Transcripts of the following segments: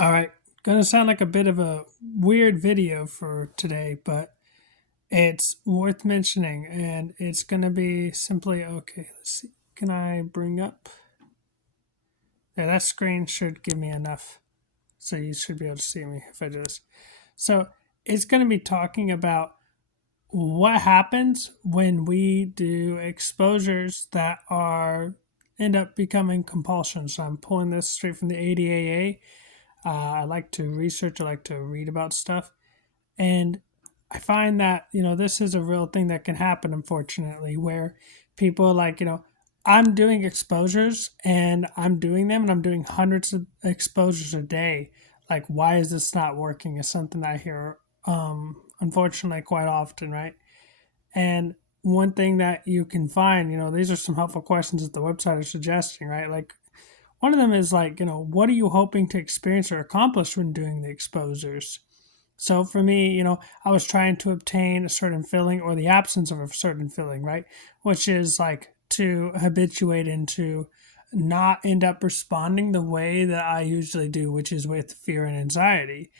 All right, gonna sound like a bit of a weird video for today, but it's worth mentioning, and it's gonna be simply okay. Let's see. Can I bring up? Yeah, that screen should give me enough, so you should be able to see me if I do this. So it's gonna be talking about what happens when we do exposures that are end up becoming compulsions. So I'm pulling this straight from the ADAA. I like to research. I like to read about stuff. And I find that, this is a real thing that can happen, unfortunately, where people are like, I'm doing exposures and I'm doing them and I'm doing hundreds of exposures a day. Like, why is this not working? Is something I hear, unfortunately, quite often, right? And one thing that you can find, these are some helpful questions that the website is suggesting, right? Like, one of them is like, what are you hoping to experience or accomplish when doing the exposures? So for me, I was trying to obtain a certain feeling or the absence of a certain feeling, right? Which is like to habituate into not end up responding the way that I usually do, which is with fear and anxiety.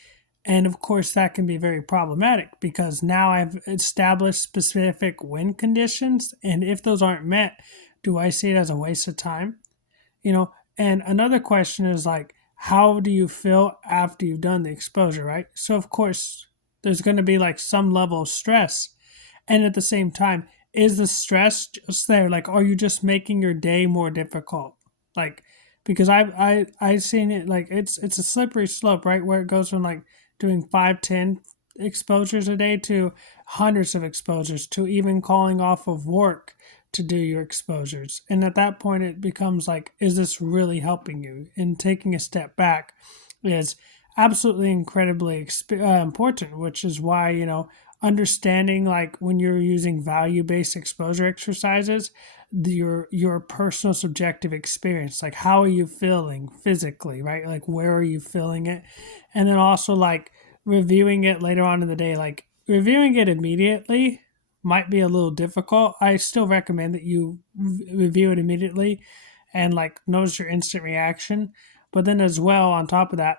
And of course, that can be very problematic because now I've established specific win conditions. And if those aren't met, do I see it as a waste of time? And another question is like, how do you feel after you've done the exposure, right? So of course there's going to be like some level of stress, and at the same time, is the stress just there? Like, are you just making your day more difficult? Like, because I've seen it, like it's a slippery slope, right? Where it goes from like doing 5, 10 exposures a day to hundreds of exposures to even calling off of work to do your exposures. And at that point, it becomes like, is this really helping you? And taking a step back is absolutely incredibly important, which is why, understanding like when you're using value-based exposure exercises, your personal subjective experience, like how are you feeling physically, right? Like where are you feeling it? And then also like reviewing it later on in the day, like reviewing it immediately might be a little difficult. I still recommend that you review it immediately and like notice your instant reaction. But then, as well, on top of that,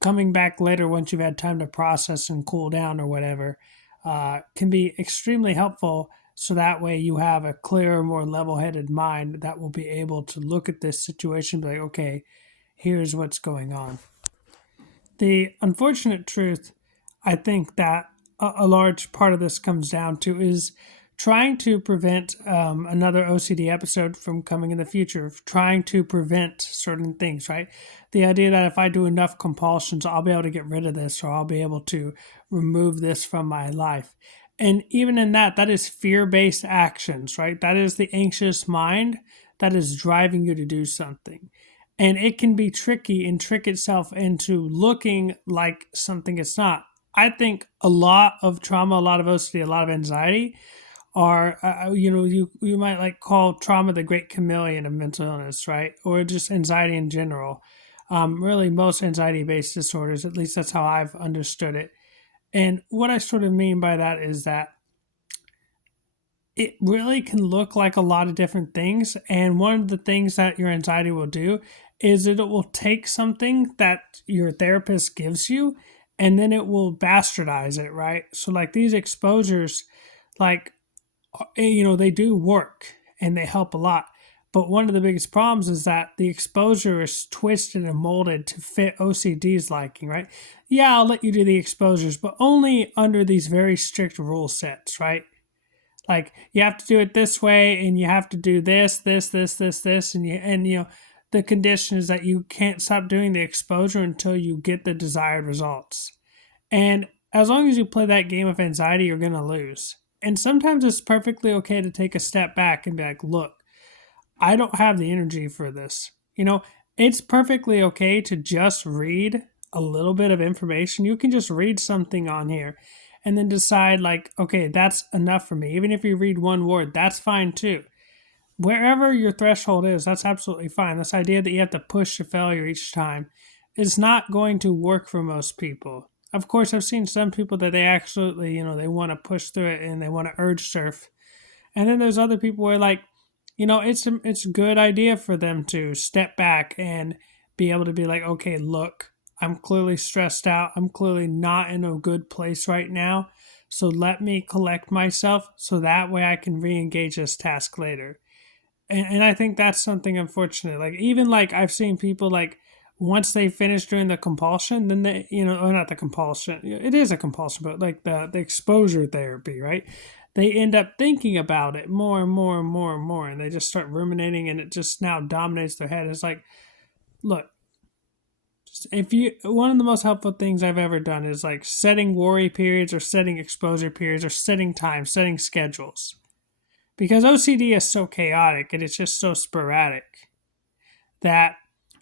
coming back later once you've had time to process and cool down or whatever can be extremely helpful. So that way you have a clearer, more level headed mind that will be able to look at this situation and be like, okay, here's what's going on. The unfortunate truth, I think, that a large part of this comes down to is trying to prevent another OCD episode from coming in the future, trying to prevent certain things, right? The idea that if I do enough compulsions, I'll be able to get rid of this or I'll be able to remove this from my life. And even in that, that is fear based actions, right? That is the anxious mind that is driving you to do something. And it can be tricky and trick itself into looking like something it's not. I think a lot of trauma, a lot of OCD, a lot of anxiety are, you might like call trauma the great chameleon of mental illness, right? Or just anxiety in general. Really, most anxiety based disorders, at least that's how I've understood it. And what I sort of mean by that is that it really can look like a lot of different things. And one of the things that your anxiety will do is that it will take something that your therapist gives you and then it will bastardize it, right? So, like these exposures, like, they do work and they help a lot. But one of the biggest problems is that the exposure is twisted and molded to fit OCD's liking, right? Yeah, I'll let you do the exposures, but only under these very strict rule sets, right? Like you have to do it this way and you have to do this, and the condition is that you can't stop doing the exposure until you get the desired results. And as long as you play that game of anxiety, you're going to lose. And sometimes it's perfectly okay to take a step back and be like, look, I don't have the energy for this. It's perfectly okay to just read a little bit of information. You can just read something on here and then decide, like, okay, that's enough for me. Even if you read one word, that's fine too. Wherever your threshold is, that's absolutely fine. This idea that you have to push to failure each time is not going to work for most people. Of course, I've seen some people that they absolutely, they want to push through it and they want to urge surf. And then there's other people where like, it's a good idea for them to step back and be able to be like, okay, look, I'm clearly stressed out. I'm clearly not in a good place right now. So let me collect myself so that way I can re engage this task later. And I think that's something unfortunate. Like, even like I've seen people like, once they finish doing the compulsion, then they, or not the compulsion, it is a compulsion, but like the exposure therapy, right? They end up thinking about it more and more and more and more, and they just start ruminating, and it just now dominates their head. It's like, look, if you, one of the most helpful things I've ever done is like setting worry periods or setting exposure periods or setting times, setting schedules. Because OCD is so chaotic and it's just so sporadic that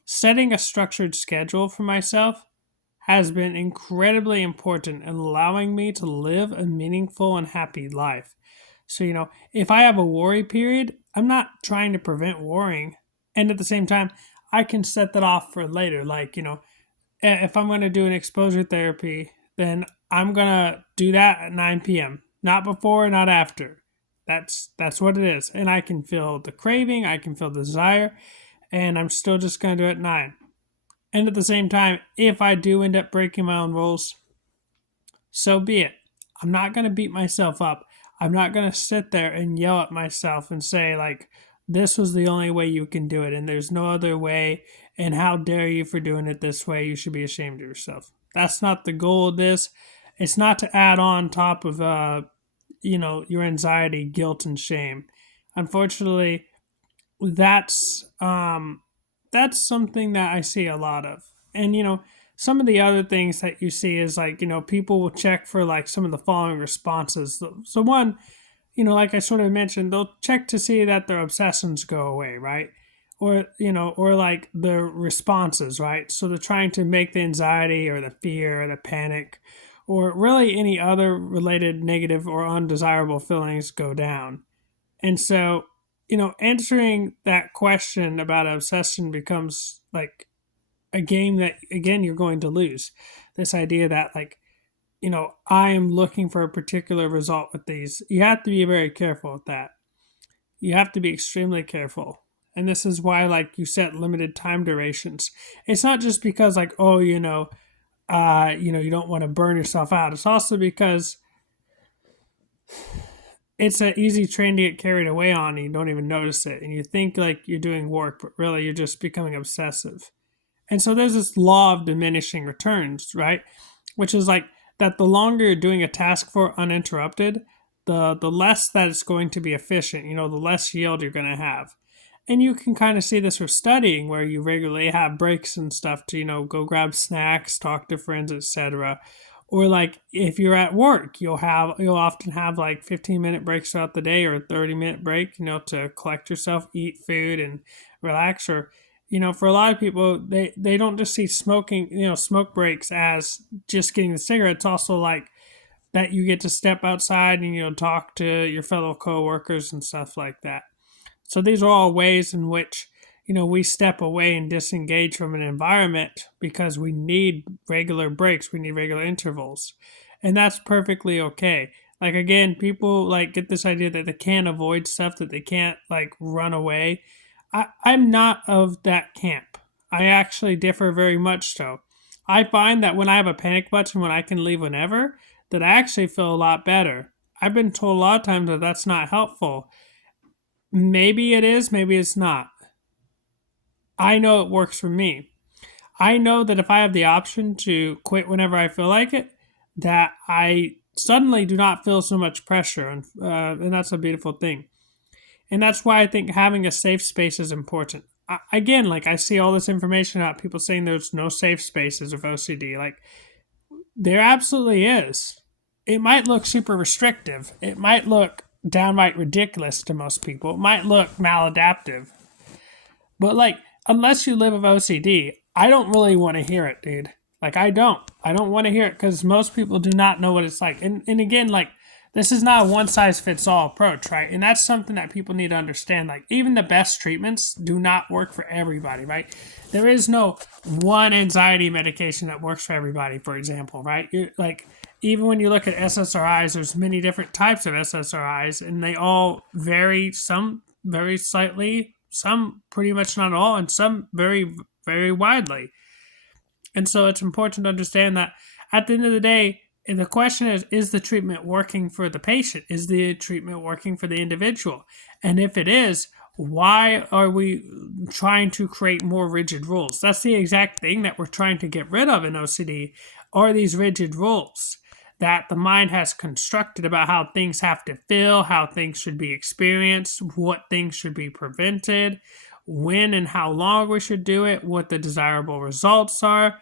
setting a structured schedule for myself has been incredibly important in allowing me to live a meaningful and happy life. So, if I have a worry period, I'm not trying to prevent worrying. And at the same time, I can set that off for later. Like, if I'm going to do an exposure therapy, then I'm going to do that at 9 p.m. Not before, not after. That's what it is. And I can feel the craving, I can feel the desire, and I'm still just going to do it at 9. And at the same time, if I do end up breaking my own rules, so be it. I'm not going to beat myself up. I'm not going to sit there and yell at myself and say, like, this was the only way you can do it, and there's no other way, and how dare you for doing it this way? You should be ashamed of yourself. That's not the goal of this. It's not to add on top of, your anxiety, guilt, and shame. Unfortunately, that's that's something that I see a lot of. And some of the other things that you see is like, people will check for like some of the following responses. So one, like I sort of mentioned, they'll check to see that their obsessions go away, right? Or like their responses, right? So they're trying to make the anxiety or the fear or the panic or really any other related negative or undesirable feelings go down. And so, answering that question about obsession becomes like a game that, again, you're going to lose. This idea that, like, I am looking for a particular result with these. You have to be very careful with that. You have to be extremely careful. And this is why, like, you set limited time durations. It's not just because, like, oh, you don't want to burn yourself out. It's also because it's an easy train to get carried away on and you don't even notice it. And you think like you're doing work, but really you're just becoming obsessive. And so there's this law of diminishing returns, right? Which is like that the longer you're doing a task for uninterrupted, the less that it's going to be efficient, the less yield you're going to have. And you can kind of see this with studying where you regularly have breaks and stuff to, go grab snacks, talk to friends, etc. Or like if you're at work, you'll often have like 15-minute breaks throughout the day or a 30-minute break, to collect yourself, eat food and relax. Or for a lot of people, they don't just see smoking, smoke breaks as just getting the cigarette. It's also like that you get to step outside and talk to your fellow coworkers and stuff like that. So these are all ways in which we step away and disengage from an environment because we need regular breaks, we need regular intervals. And that's perfectly okay. Like, again, people like get this idea that they can't avoid stuff, that they can't like run away. I'm not of that camp. I actually differ very much so. I find that when I have a panic button when I can leave whenever, that I actually feel a lot better. I've been told a lot of times that that's not helpful. Maybe it is, maybe it's not. I know it works for me. I know that if I have the option to quit whenever I feel like it, that I suddenly do not feel so much pressure, and that's a beautiful thing. And that's why I think having a safe space is important. Again, like I see all this information about people saying there's no safe spaces of OCD. Like there absolutely is. It might look super restrictive. It might look downright ridiculous to most people. It might look maladaptive. But like, unless you live with OCD, I don't really want to hear it, dude. Like, I don't. I don't want to hear it because most people do not know what it's like. And again, like, this is not a one size fits all approach, right? And that's something that people need to understand. Like, even the best treatments do not work for everybody, right? There is no one anxiety medication that works for everybody, for example, right? Like, even when you look at SSRIs, there's many different types of SSRIs, and they all vary, some very slightly, some pretty much not all, and some very, very widely. And so it's important to understand that at the end of the day, the question is the treatment working for the patient? Is the treatment working for the individual? And if it is, why are we trying to create more rigid rules? That's the exact thing that we're trying to get rid of in OCD, are these rigid rules that the mind has constructed about how things have to feel, how things should be experienced, what things should be prevented, when and how long we should do it, what the desirable results are.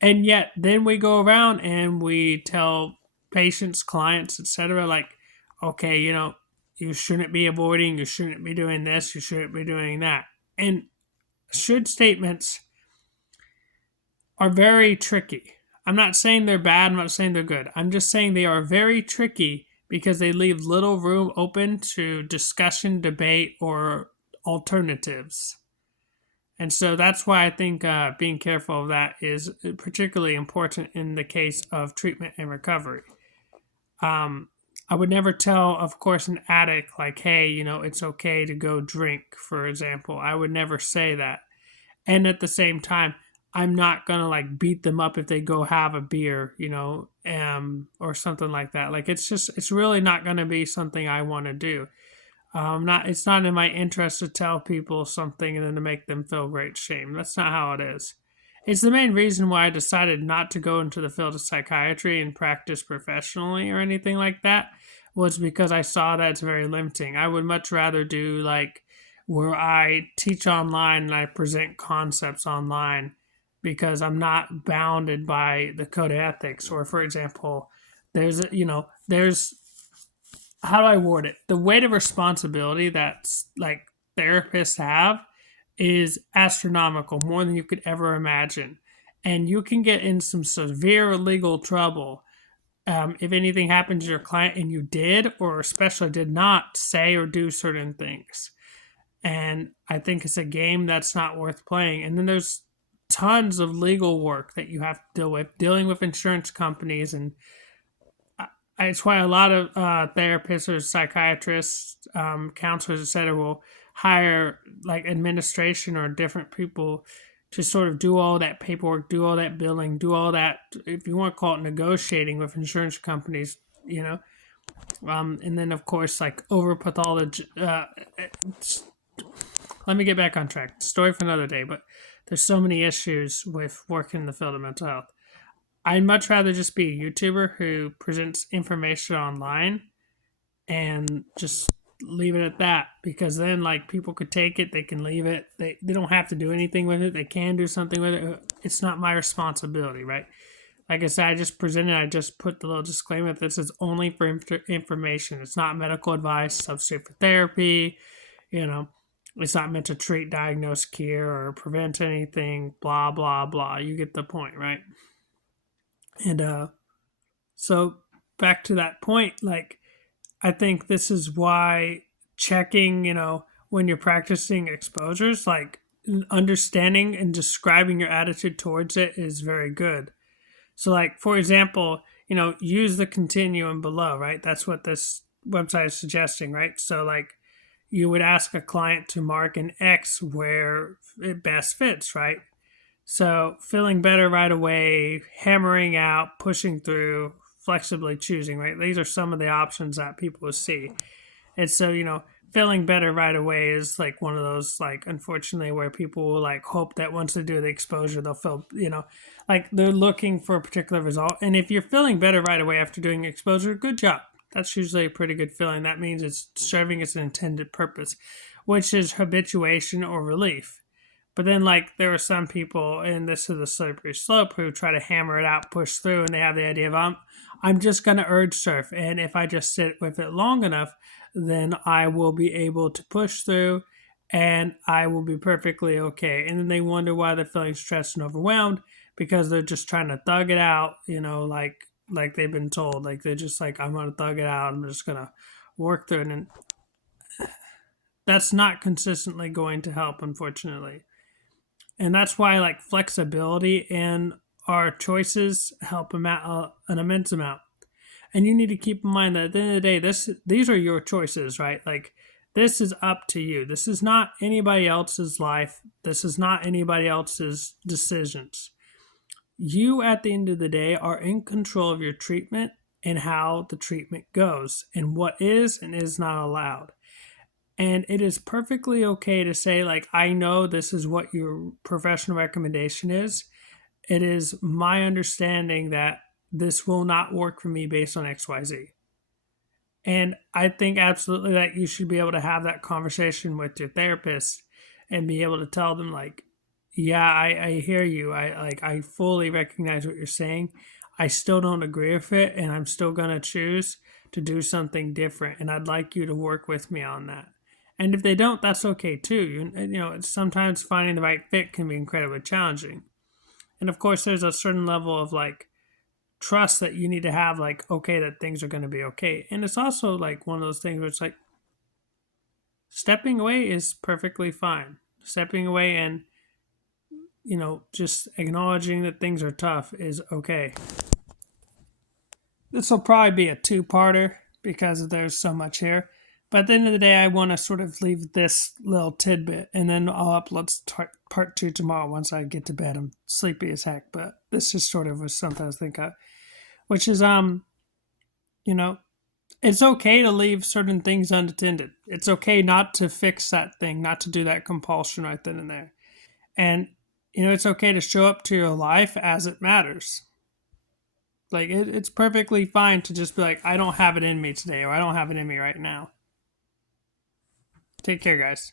And yet then we go around and we tell patients, clients, etc., like, okay, you shouldn't be avoiding, you shouldn't be doing this, you shouldn't be doing that. And should statements are very tricky. I'm not saying they're bad, I'm not saying they're good. I'm just saying they are very tricky because they leave little room open to discussion, debate, or alternatives. And so that's why I think being careful of that is particularly important in the case of treatment and recovery. Um, I would never tell, of course, an addict, like, hey, it's okay to go drink, for example. I would never say that. And at the same time, I'm not going to like beat them up if they go have a beer, or something like that. Like, it's really not going to be something I want to do. It's not in my interest to tell people something and then to make them feel great shame. That's not how it is. It's the main reason why I decided not to go into the field of psychiatry and practice professionally or anything like that, was because I saw that it's very limiting. I would much rather do like where I teach online and I present concepts online because I'm not bounded by the code of ethics. Or for example, there's how do I word it? The weight of responsibility that's like therapists have is astronomical, more than you could ever imagine. And you can get in some severe legal trouble if anything happens to your client and you did or especially did not say or do certain things. And I think it's a game that's not worth playing. And then there's tons of legal work that you have to deal with, dealing with insurance companies and it's why a lot of therapists or psychiatrists, counselors, etc., will hire like administration or different people to sort of do all that paperwork, do all that billing, do all that, if you want to call it negotiating with insurance companies, and then of course like over pathology. Let me get back on track. Story for another day, but there's so many issues with working in the field of mental health. I'd much rather just be a YouTuber who presents information online and just leave it at that, because then like people could take it, they can leave it, they don't have to do anything with it, they can do something with it. It's not my responsibility, right? Like I said, I just put the little disclaimer that this is only for information. It's not medical advice, substitute for therapy, it's not meant to treat, diagnose, cure, or prevent anything, blah blah blah. You get the point, right? And so back to that point, like I think this is why checking, when you're practicing exposures, like understanding and describing your attitude towards it is very good. So like for example, use the continuum below, right? That's what this website is suggesting, right? So like you would ask a client to mark an X where it best fits, right? So feeling better right away, hammering out, pushing through, flexibly choosing, right? These are some of the options that people will see. And so, feeling better right away is like one of those, like, unfortunately, where people will like hope that once they do the exposure, they'll feel, like they're looking for a particular result. And if you're feeling better right away after doing exposure, good job. That's usually a pretty good feeling. That means it's serving its intended purpose, which is habituation or relief. But then, like, there are some people, and this is a slippery slope, who try to hammer it out, push through, and they have the idea of, I'm just going to urge surf. And if I just sit with it long enough, then I will be able to push through and I will be perfectly okay. And then they wonder why they're feeling stressed and overwhelmed because they're just trying to thug it out, like they've been told. Like, they're just like, I'm going to thug it out. I'm just going to work through it. And that's not consistently going to help, unfortunately. And that's why like flexibility in our choices help them out an immense amount. And you need to keep in mind that at the end of the day, these are your choices, right? Like this is up to you. This is not anybody else's life. This is not anybody else's decisions. You, at the end of the day, are in control of your treatment and how the treatment goes and what is and is not allowed. And it is perfectly okay to say, like, I know this is what your professional recommendation is. It is my understanding that this will not work for me based on XYZ. And I think absolutely that you should be able to have that conversation with your therapist and be able to tell them, like, yeah, I hear you. I fully recognize what you're saying. I still don't agree with it, and I'm still gonna choose to do something different. And I'd like you to work with me on that. And if they don't, that's okay too. Sometimes finding the right fit can be incredibly challenging. And of course, there's a certain level of like trust that you need to have, like, okay, that things are going to be okay. And it's also like one of those things where it's like stepping away is perfectly fine. Stepping away and, just acknowledging that things are tough is okay. This will probably be a two-parter because there's so much here. But at the end of the day, I want to sort of leave this little tidbit, and then I'll upload part two tomorrow once I get to bed. I'm sleepy as heck, but this just sort of was something I was thinking of, which is you know, it's okay to leave certain things unattended. It's okay not to fix that thing, not to do that compulsion right then and there. And, it's okay to show up to your life as it matters. Like, it's perfectly fine to just be like, I don't have it in me today, or I don't have it in me right now. Take care, guys.